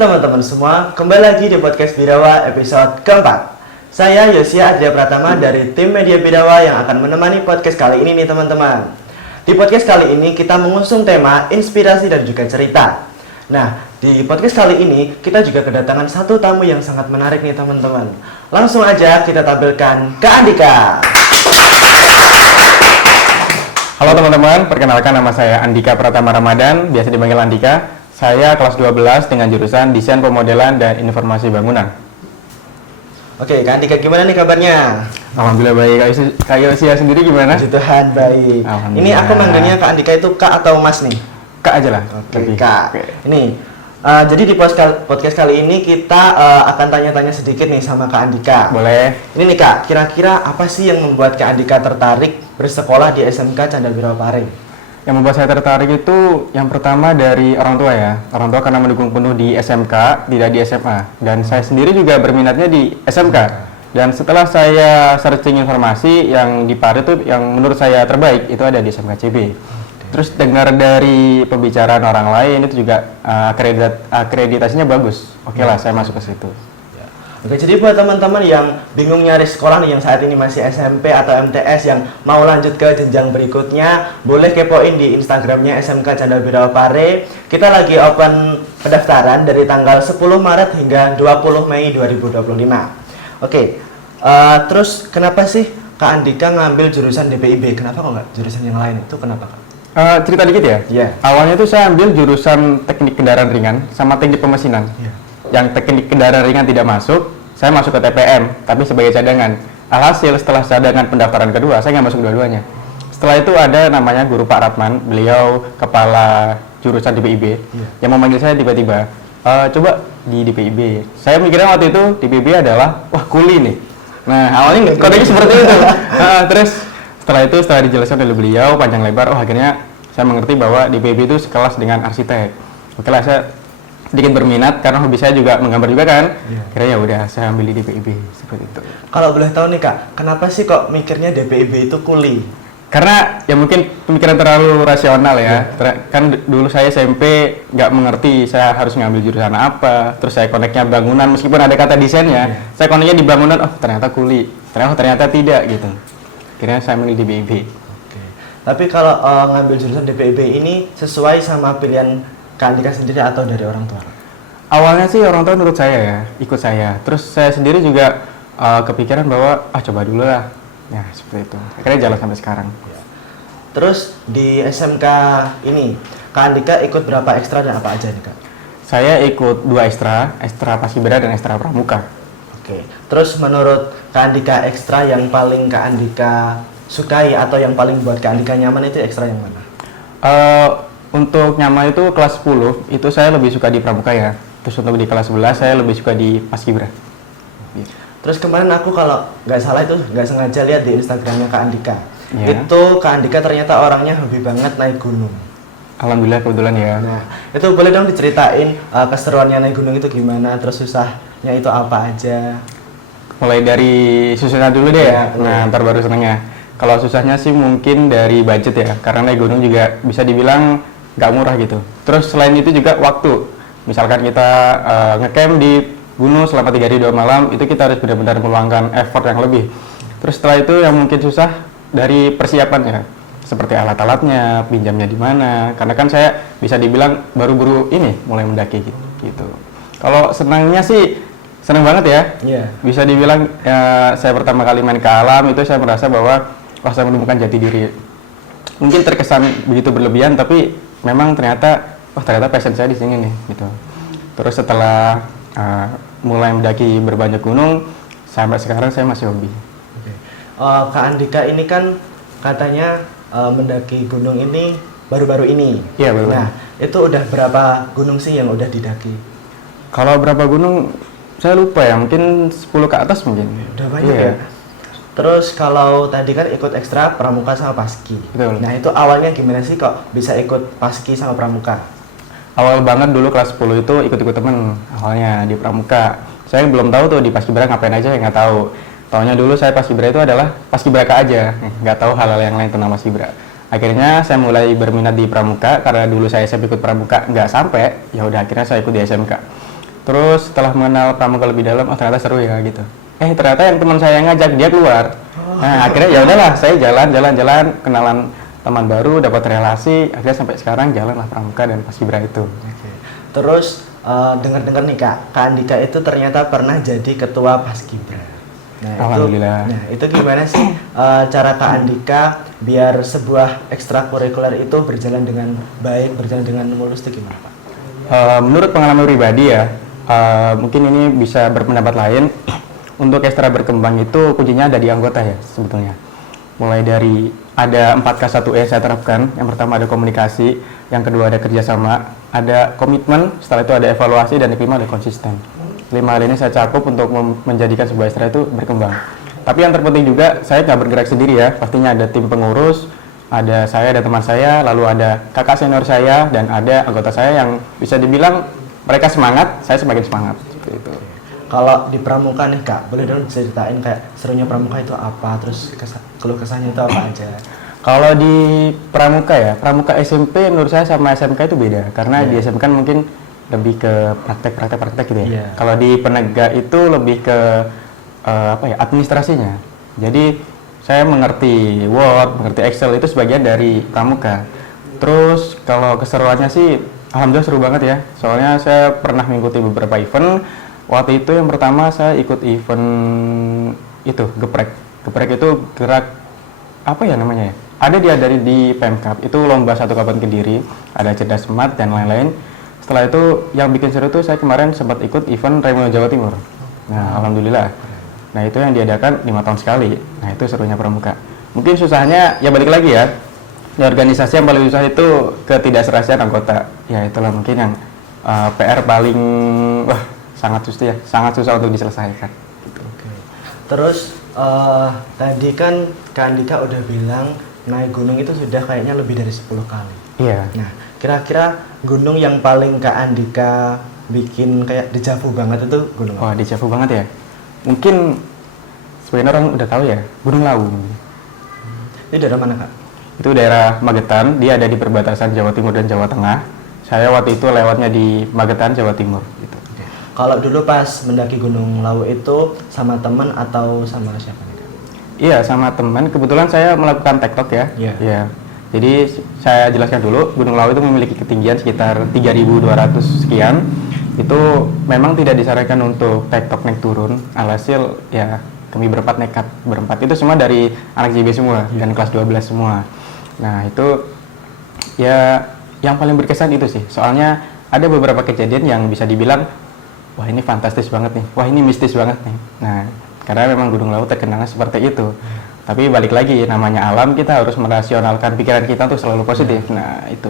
teman-teman semua, kembali lagi di podcast Birawa episode keempat. Saya Yosia Adria Pratama dari tim Media Birawa yang akan menemani podcast kali ini nih teman-teman. Di podcast kali ini kita mengusung tema inspirasi dan juga cerita. Nah, di podcast kali ini kita juga kedatangan satu tamu yang sangat menarik nih teman-teman. Langsung aja kita tampilkan Kak Andika. Halo teman-teman, perkenalkan nama saya Andika Pratama Ramadan, biasa dipanggil Andika. Saya kelas 12 dengan jurusan Desain Pemodelan dan Informasi Bangunan. Oke, Kak Andika gimana nih kabarnya? Alhamdulillah baik. Kak Yosia sendiri gimana? Puji Tuhan baik. Ini aku manggilnya Kak Andika itu Kak atau Mas nih? Kak aja lah. Oke, Kak. Oke. Ini jadi di podcast kali ini kita akan tanya-tanya sedikit nih sama Kak Andika. Boleh. Ini nih Kak, kira-kira apa sih yang membuat Kak Andika tertarik bersekolah di SMK Candabirawa Pare? Yang membuat saya tertarik itu yang pertama dari orang tua ya. Orang tua karena mendukung penuh di SMK, tidak di SMA. Dan saya sendiri juga berminatnya di SMK. Dan setelah saya searching informasi yang di Pare itu yang menurut saya terbaik itu ada di SMK CB. Terus dengar dari pembicaraan orang lain itu juga akreditasinya bagus. Oke lah, saya masuk ke situ. Oke, jadi buat teman-teman yang bingung nyari sekolah nih yang saat ini masih SMP atau MTS yang mau lanjut ke jenjang berikutnya, boleh kepoin di Instagramnya SMK Candabirawa Pare. Kita lagi open pendaftaran dari tanggal 10 Maret hingga 20 Mei 2025. Oke, terus kenapa sih Kak Andika ngambil jurusan DPIB? Kenapa kok nggak jurusan yang lain? Itu kenapa Kak? Cerita dikit ya? Iya. Awalnya itu saya ambil jurusan teknik kendaraan ringan sama teknik pemesinan. Yeah. Yang teknik kendaraan ringan tidak masuk, saya masuk ke TPM, tapi sebagai cadangan. Alhasil setelah cadangan pendaftaran kedua, saya nggak masuk dua-duanya. Setelah itu ada namanya Guru Pak Ratman, beliau kepala jurusan DPIB, yang memanggil saya tiba-tiba, coba di DPIB. Saya mikirnya waktu itu DPIB adalah, wah kuli nih. Nah awalnya kodenya seperti itu. Terus setelah dijelaskan oleh beliau panjang lebar, akhirnya saya mengerti bahwa DPIB itu sekelas dengan arsitek. Oke lah, saya sedikit berminat karena hobi saya juga menggambar juga kan. Kira ya udah saya ambil di DPIB seperti itu. Kalau boleh tahu nih Kak, kenapa sih kok mikirnya DPIB itu kuli? Karena ya mungkin pemikiran terlalu rasional ya. Kan dulu saya SMP nggak mengerti saya harus ngambil jurusan apa. Terus saya koneknya bangunan meskipun ada kata desainnya, saya koneknya di bangunan. Oh ternyata kuli, ternyata tidak gitu. Akhirnya saya milih DPIB. Oke. Tapi kalau ngambil jurusan DPIB ini sesuai sama pilihan Kak Andika sendiri atau dari orang tua? Awalnya sih orang tua menurut saya ya, ikut saya. Terus saya sendiri juga kepikiran bahwa coba dulu lah. Ya seperti itu. Akhirnya jalan sampai sekarang. Ya. Terus di SMK ini Kak Andika ikut berapa ekstra dan apa aja nih Kak? Saya ikut 2 ekstra Paskibra dan ekstra Pramuka. Oke. Terus menurut Kak Andika ekstra yang paling Kak Andika sukai atau yang paling buat Kak Andika nyaman itu ekstra yang mana? Untuk nyaman itu kelas 10 itu saya lebih suka di Pramuka ya. Terus untuk di kelas 11 saya lebih suka di Paskibra. Terus kemarin aku kalau nggak salah itu nggak sengaja lihat di Instagramnya Kak Andika. Ya. Itu Kak Andika ternyata orangnya hobi banget naik gunung. Alhamdulillah kebetulan ya. Nah, itu boleh dong diceritain keseruannya naik gunung itu gimana, terus susahnya itu apa aja? Mulai dari susahnya dulu deh ya. Nah, ntar baru senengnya. Kalau susahnya sih mungkin dari budget ya, karena naik gunung juga bisa dibilang nggak murah gitu. Terus selain itu juga waktu. Misalkan kita ngecamp di gunung selama 3 hari 2 malam, itu kita harus benar-benar meluangkan effort yang lebih. Terus setelah itu yang mungkin susah dari persiapan ya, seperti alat-alatnya, pinjamnya di mana. Karena kan saya bisa dibilang baru-baru ini mulai mendaki gitu. Kalau senangnya sih senang banget ya. Iya. Bisa dibilang saya pertama kali main ke alam itu saya merasa bahwa saya menemukan jati diri. Mungkin terkesan begitu berlebihan, tapi memang ternyata passion saya di sini nih gitu. Terus setelah mulai mendaki berbanyak gunung, sampai sekarang saya masih hobi. Oke. Kak Andika ini kan katanya mendaki gunung ini baru-baru ini. Iya, baru. Nah, itu udah berapa gunung sih yang udah didaki? Kalau berapa gunung saya lupa ya, mungkin 10 ke atas mungkin. Udah banyak ya. Terus kalau tadi kan ikut ekstra Pramuka sama Paski. Betul. Nah, itu awalnya gimana sih kok bisa ikut Paski sama Pramuka? Awal banget dulu kelas 10 itu ikut-ikut temen awalnya di Pramuka. Saya belum tahu tuh di Paskibra ngapain aja, nggak tahu. Taunya dulu saya Paskibra itu adalah Paskibraka aja, nggak tahu hal-hal yang lain tentang Paskibra. Akhirnya saya mulai berminat di Pramuka karena dulu saya ikut Pramuka nggak sampai, ya udah akhirnya saya ikut di SMK. Terus setelah mengenal pramuka lebih dalam, oh ternyata seru ya gitu. Ternyata yang teman saya yang ngajak dia keluar. Nah akhirnya ya udahlah, saya jalan, kenalan teman baru, dapat relasi, akhirnya sampai sekarang jalanlah pramuka dan paskibra itu. Oke. Terus dengar-dengar nih Kak Andika itu ternyata pernah jadi ketua paskibra. Nah, Alhamdulillah. Itu gimana sih cara Kak Andika biar sebuah ekstrakurikuler itu berjalan dengan baik, berjalan dengan mulus itu gimana Pak? Menurut pengalaman pribadi ya, mungkin ini bisa berpendapat lain. Untuk ekstra berkembang itu kuncinya ada di anggota ya sebetulnya. Mulai dari ada 4K1E saya terapkan. Yang pertama ada komunikasi, yang kedua ada kerjasama, ada komitmen, setelah itu ada evaluasi, dan yang kelima ada konsisten. 5 hal ini saya cakup untuk menjadikan sebuah ekstra itu berkembang. Tapi yang terpenting juga, saya nggak bergerak sendiri ya. Pastinya ada tim pengurus, ada saya, ada teman saya, lalu ada kakak senior saya, dan ada anggota saya yang bisa dibilang mereka semangat, saya semakin semangat. Seperti itu. Kalau di pramuka nih Kak, boleh dong ceritain kayak serunya pramuka itu apa, terus keluh kesahnya itu apa aja? Kalau di pramuka ya, pramuka SMP menurut saya sama SMK itu beda. Karena di SMK kan mungkin lebih ke praktek gitu ya. Kalau di penegak itu lebih ke administrasinya. Jadi saya mengerti Word, mengerti Excel itu sebagian dari pramuka. Terus kalau keseruannya sih, alhamdulillah seru banget ya. Soalnya saya pernah mengikuti beberapa event. Waktu itu yang pertama saya ikut event itu geprek. Geprek itu gerak apa ya namanya ya? Ada dia dari di Pemkap. Itu lomba satu kabupaten Kediri, ada cerdas smart dan lain-lain. Setelah itu yang bikin seru tuh saya kemarin sempat ikut event Remo Jawa Timur. Nah, alhamdulillah. Nah, itu yang diadakan 5 tahun sekali. Nah, itu serunya pramuka. Mungkin susahnya ya balik lagi ya. Di organisasi yang paling susah itu ketidakserasian anggota. Ya, itulah mungkin yang PR paling sangat susah untuk diselesaikan. Gitu. Oke. Terus tadi kan Kak Andika udah bilang naik gunung itu sudah kayaknya lebih dari 10 kali. Iya. Nah, kira-kira gunung yang paling Kak Andika bikin kayak dejavu banget itu gunung apa? Wah, dejavu banget ya. Mungkin sebagian orang udah tahu ya, Gunung Lawu. Ini daerah mana Kak? Itu daerah Magetan, dia ada di perbatasan Jawa Timur dan Jawa Tengah. Saya waktu itu lewatnya di Magetan, Jawa Timur. Gitu. Kalau dulu pas mendaki Gunung Lawu itu sama teman atau sama siapa nih Kak? Iya, sama teman. Kebetulan saya melakukan tektok ya. Iya. Jadi saya jelaskan dulu, Gunung Lawu itu memiliki ketinggian sekitar 3.200 sekian. Itu memang tidak disarankan untuk tektok naik turun. Alhasil ya kami nekat berempat. Itu semua dari anak JB semua dan kelas 12 semua. Nah, itu ya yang paling berkesan itu sih. Soalnya ada beberapa kejadian yang bisa dibilang wah ini fantastis banget nih, wah ini mistis banget nih. Nah, karena memang Gunung Lawu terkenalnya seperti itu. Tapi balik lagi, namanya alam, kita harus merasionalkan pikiran kita untuk selalu positif. Nah, itu.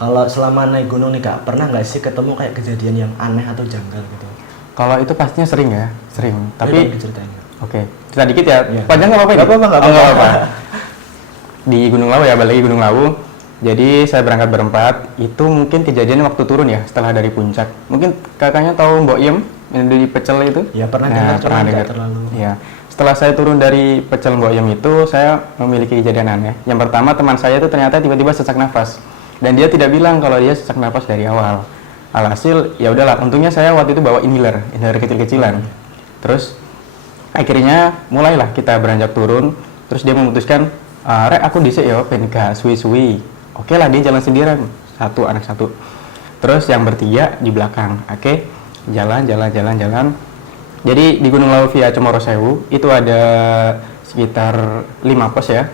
Kalau selama naik gunung nih Kak, pernah nggak sih ketemu kayak kejadian yang aneh atau janggal gitu? Kalau itu pastinya sering ya, sering. Tapi diceritain. Oke, cerita dikit ya. Panjang nggak apa-apa ini? Nggak apa-apa. Di Gunung Lawu ya, balik lagi Gunung Lawu. Jadi saya berangkat berempat, itu mungkin kejadian waktu turun ya, setelah dari puncak. Mungkin kakaknya tahu Mbok Iem yang di Pecel itu? Ya pernah dengar, terlalu. Ya. Setelah saya turun dari Pecel Mbok Iem itu, saya memiliki kejadian aneh. Yang pertama, teman saya itu ternyata tiba-tiba sesak nafas. Dan dia tidak bilang kalau dia sesak nafas dari awal. Alhasil, ya udahlah, untungnya saya waktu itu bawa inhaler kecil-kecilan. Terus, akhirnya mulailah kita beranjak turun. Terus dia memutuskan, Rek aku dhisik ya, ben gak suwi-suwi. Oke lah, dia jalan sendirian, anak satu. Terus yang bertiga di belakang. Oke, jalan. Jadi di Gunung Lawu via Cemoro Sewu itu ada sekitar 5 pos ya.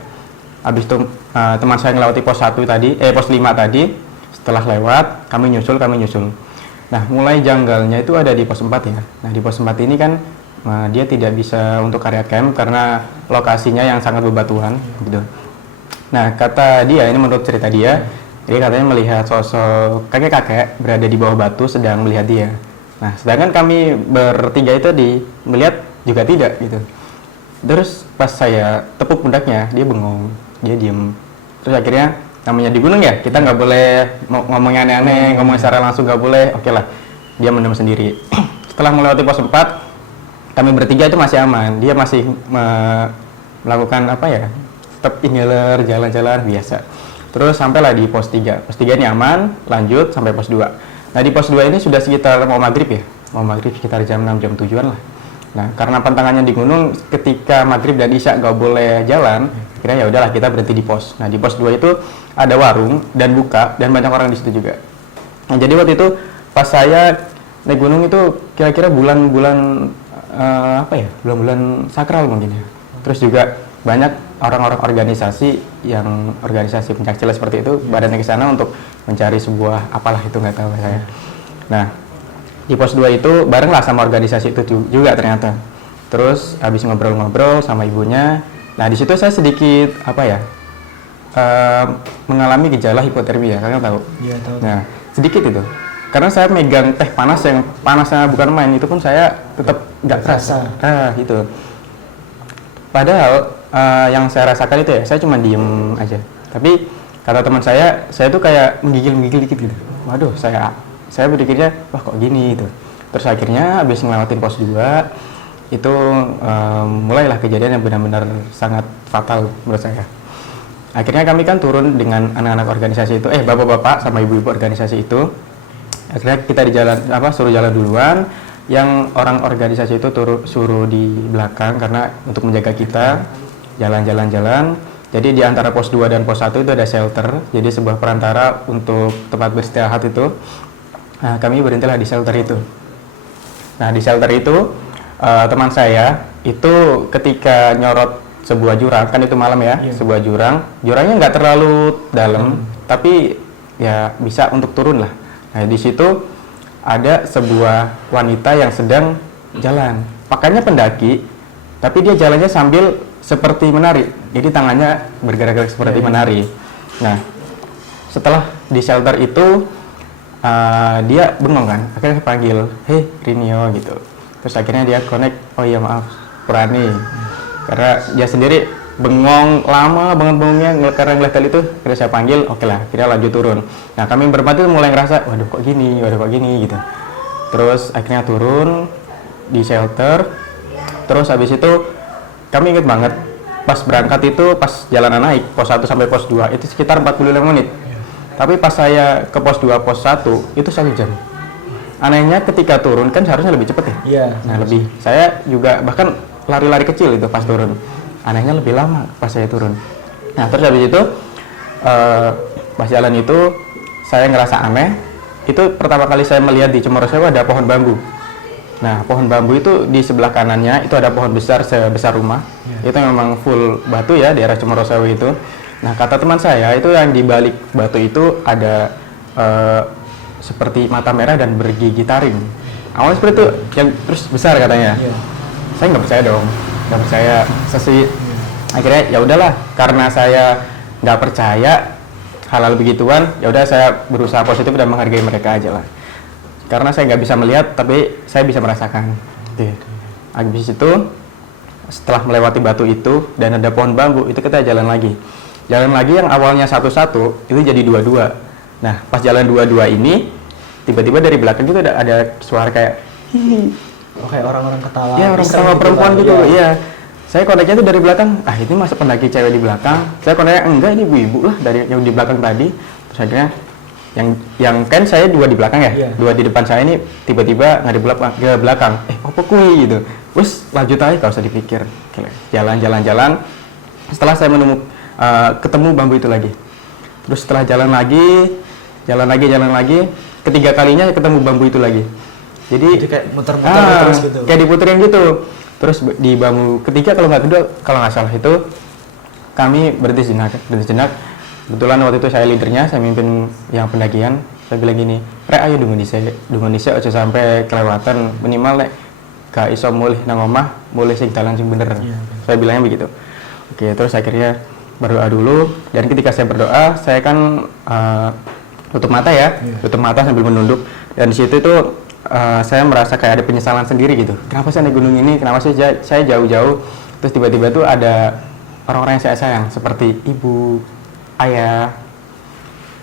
Habis itu teman saya ngelewati pos 1 tadi, pos 5 tadi. Setelah lewat, kami nyusul. Nah, mulai janggalnya itu ada di pos 4 ya. Nah, di pos 4 ini kan dia tidak bisa untuk area camp karena lokasinya yang sangat bebatuan gitu. Nah, kata dia, ini menurut cerita dia katanya melihat sosok kakek-kakek berada di bawah batu sedang melihat dia. Nah, sedangkan kami bertiga itu melihat juga tidak gitu. Terus pas saya tepuk pundaknya, dia bengong, dia diem. Terus akhirnya namanya di gunung ya, kita nggak boleh ngomong aneh-aneh, ngomong secara langsung nggak boleh. Oke lah, dia mendem sendiri. Setelah melewati pos 4, kami bertiga itu masih aman. Dia masih melakukan tetap inhaler, jalan-jalan biasa. Terus sampailah di pos 3. Pos 3 ini aman, lanjut sampai pos 2. Nah, di pos 2 ini sudah sekitar mau maghrib ya. mau maghrib sekitar jam 6 jam 7-an lah. Nah, karena pantangannya di gunung, ketika maghrib dan isya nggak boleh jalan, akhirnya ya udahlah kita berhenti di pos. Nah, di pos 2 itu ada warung dan buka dan banyak orang di situ juga. Nah, jadi waktu itu pas saya naik gunung itu kira-kira bulan-bulan bulan-bulan sakral mungkin ya. Terus juga banyak orang-orang organisasi yang organisasi pencaksilat seperti itu badannya ke sana untuk mencari sebuah apalah itu nggak tahu saya. Nah, di pos 2 itu bareng lah sama organisasi itu juga ternyata. Terus habis ngobrol-ngobrol sama ibunya, nah di situ saya sedikit mengalami gejala hipotermia, kalian tahu? Iya, tahu. Nah, sedikit itu. Karena saya megang teh panas yang panasnya bukan main, itu pun saya tetap nggak terasa. Gitu. Padahal yang saya rasakan itu ya, saya cuma diem aja. Tapi kata teman saya tuh kayak menggigil-menggigil dikit gitu. Waduh, saya berpikirnya, wah kok gini gitu. Terus akhirnya habis ngelewatin pos 2, itu mulailah kejadian yang benar-benar sangat fatal menurut saya. Akhirnya kami kan turun dengan anak-anak organisasi itu, bapak-bapak sama ibu-ibu organisasi itu. Akhirnya kita suruh jalan duluan, yang orang organisasi itu suruh di belakang karena untuk menjaga kita, jalan-jalan. Jadi di antara pos 2 dan pos 1 itu ada shelter, jadi sebuah perantara untuk tempat beristirahat itu. Nah, kami berhentilah di shelter itu. Nah, di shelter itu teman saya itu ketika nyorot sebuah jurang, kan itu malam ya, sebuah jurangnya nggak terlalu dalam, tapi ya bisa untuk turun lah. Nah, di situ ada sebuah wanita yang sedang jalan, pakainya pendaki, tapi dia jalannya sambil seperti menari, jadi tangannya bergerak-gerak seperti menari. Nah, setelah di shelter itu dia bengong kan, akhirnya saya panggil, "Hei Rinio," gitu. Terus akhirnya dia connect, "Oh iya maaf, Purani." Karena dia sendiri bengong lama banget bengongnya, karena ngeliat kali itu, akhirnya saya panggil, oke lah, akhirnya lanjut turun. Nah, kami berempat itu mulai ngerasa, waduh kok gini gitu. Terus akhirnya turun di shelter, terus habis itu kami inget banget, pas berangkat itu, pas jalanan naik, pos 1 sampai pos 2, itu sekitar 45 menit. Tapi pas saya ke pos 2, pos 1, itu 1 jam. Anehnya ketika turun, kan seharusnya lebih cepat ya? Iya. Nah, lebih. Saya juga bahkan lari-lari kecil itu pas turun. Anehnya lebih lama pas saya turun. Nah, terus habis itu, pas jalan itu, saya ngerasa aneh. Itu pertama kali saya melihat di Cemorosewu ada pohon bambu. Nah, pohon bambu itu di sebelah kanannya, itu ada pohon besar sebesar rumah. Itu memang full batu ya, daerah Cemorosewu itu. Nah, kata teman saya itu yang di balik batu itu ada seperti mata merah dan bergigi taring. Awalnya seperti itu, yang terus besar katanya. Saya nggak percaya dong, nggak percaya. Akhirnya ya udahlah, karena saya nggak percaya hal-hal begituan, ya udah saya berusaha positif dan menghargai mereka aja lah. Karena saya nggak bisa melihat, tapi saya bisa merasakan. Habis itu, setelah melewati batu itu dan ada pohon bambu, itu kita jalan lagi. Jalan lagi yang awalnya satu-satu, itu jadi dua-dua. Nah, pas jalan dua-dua ini, tiba-tiba dari belakang itu ada suara kayak hihi. Oh, kayak orang-orang ketawa. Ya, orang ketawa perempuan gitu. Iya. Saya koneknya itu dari belakang. Ini masa pendaki cewek di belakang. Saya koneknya enggak, ini ibu-ibu lah dari yang di belakang tadi. Terus akhirnya yang kan saya 2 di belakang ya. 2 di depan saya ini tiba-tiba ngadep ke belakang. Apa kui gitu. Terus lanjut aja, gak usah dipikir. Jalan. Setelah saya ketemu bambu itu lagi. Terus setelah jalan lagi, ketiga kalinya ketemu bambu itu lagi. Jadi kayak muter-muter terus gitu. Kayak diputerin gitu. Terus di bambu ketiga kalau nggak salah itu kami berhenti sejenak. Kebetulan waktu itu saya leadernya, saya mimpin yang pendakian. Saya bilang gini, "Rek, ayo dungu dhisik aja sampai kelewatan, minimal nek gak iso mulih nang omah, mulih sing dalan sing bener." Saya bilangnya begitu. Oke, terus akhirnya berdoa dulu, dan ketika saya berdoa, saya kan tutup mata ya, tutup mata sambil menunduk, dan di situ itu saya merasa kayak ada penyesalan sendiri gitu. Kenapa sih naik gunung ini? Kenapa sih saya jauh-jauh? Terus tiba-tiba tuh ada orang-orang yang saya sayang, seperti ibu, ayah.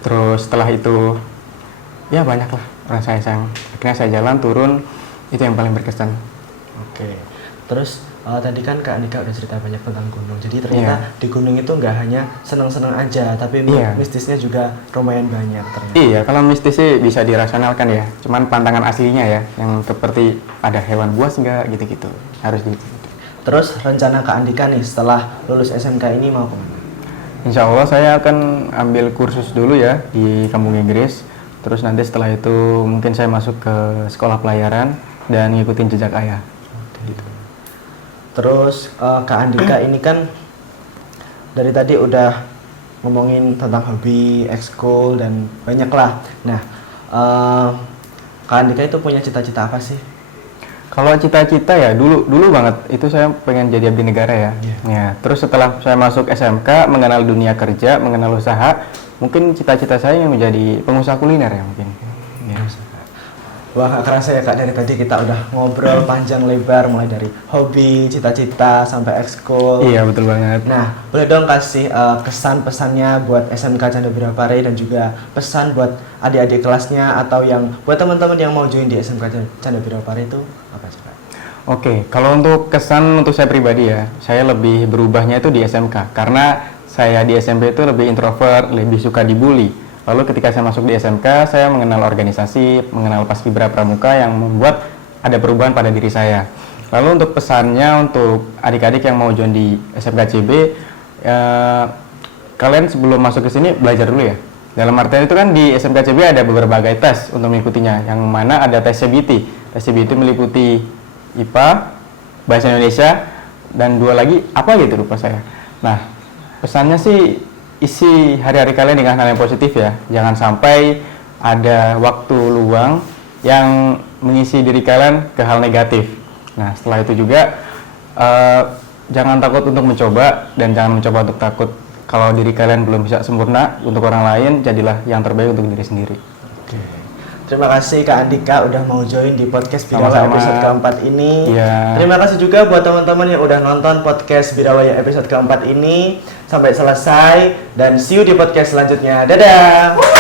Terus setelah itu, ya banyak lah orang saya sayang. Akhirnya saya jalan turun, itu yang paling berkesan. Oke. Terus tadi kan Kak Andika udah cerita banyak tentang gunung. Jadi ternyata di gunung itu nggak hanya senang-senang aja, tapi mistisnya juga lumayan banyak ternyata. Iya, kalau mistis sih bisa dirasionalkan ya. Cuman pantangan aslinya ya, yang seperti ada hewan buas nggak gitu-gitu. Harus gitu. Terus rencana Kak Andika nih setelah lulus SMK ini mau kemana? Insya Allah saya akan ambil kursus dulu ya di kampung Inggris. Terus nanti setelah itu mungkin saya masuk ke sekolah pelayaran dan ngikutin jejak ayah. Gitu. Terus Kak Andika ini kan dari tadi udah ngomongin tentang hobi, ekskul dan banyak lah. Nah, Kak Andika itu punya cita-cita apa sih? Kalau cita-cita ya dulu banget itu saya pengen jadi abdi negara ya. Ya, terus setelah saya masuk SMK mengenal dunia kerja, mengenal usaha, mungkin cita-cita saya yang menjadi pengusaha kuliner ya mungkin. Ya. Wah, gak kerasa ya Kak, dari tadi kita udah ngobrol panjang lebar mulai dari hobi, cita-cita sampai ekskul. Iya, betul banget. Nah, boleh dong kasih kesan pesannya buat SMK Candabira Pare dan juga pesan buat adik-adik kelasnya atau yang buat teman-teman yang mau join di SMK Candabira Pare itu apa sih Kak? Oke, kalau untuk kesan untuk saya pribadi ya, saya lebih berubahnya itu di SMK karena saya di SMP itu lebih introvert, lebih suka dibully. Lalu ketika saya masuk di SMK, saya mengenal organisasi, mengenal Paskibra Pramuka yang membuat ada perubahan pada diri saya. Lalu untuk pesannya untuk adik-adik yang mau join di SMK CB, kalian sebelum masuk ke sini belajar dulu ya. Dalam artian itu kan di SMK CB ada beberapa tes untuk mengikutinya, yang mana ada tes CBT. Tes CBT meliputi IPA, Bahasa Indonesia, dan 2 lagi, apa gitu lupa saya. Nah, pesannya sih isi hari-hari kalian dengan hal yang positif ya. Jangan sampai ada waktu luang yang mengisi diri kalian ke hal negatif. Nah, setelah itu juga jangan takut untuk mencoba dan jangan mencoba untuk takut. Kalau diri kalian belum bisa sempurna untuk orang lain, jadilah yang terbaik untuk diri sendiri. Oke. Terima kasih Kak Andika udah mau join di podcast Birawaya episode keempat ini. Terima kasih juga buat teman-teman yang udah nonton podcast Birawaya episode keempat ini sampai selesai dan see you di podcast selanjutnya. Dadah.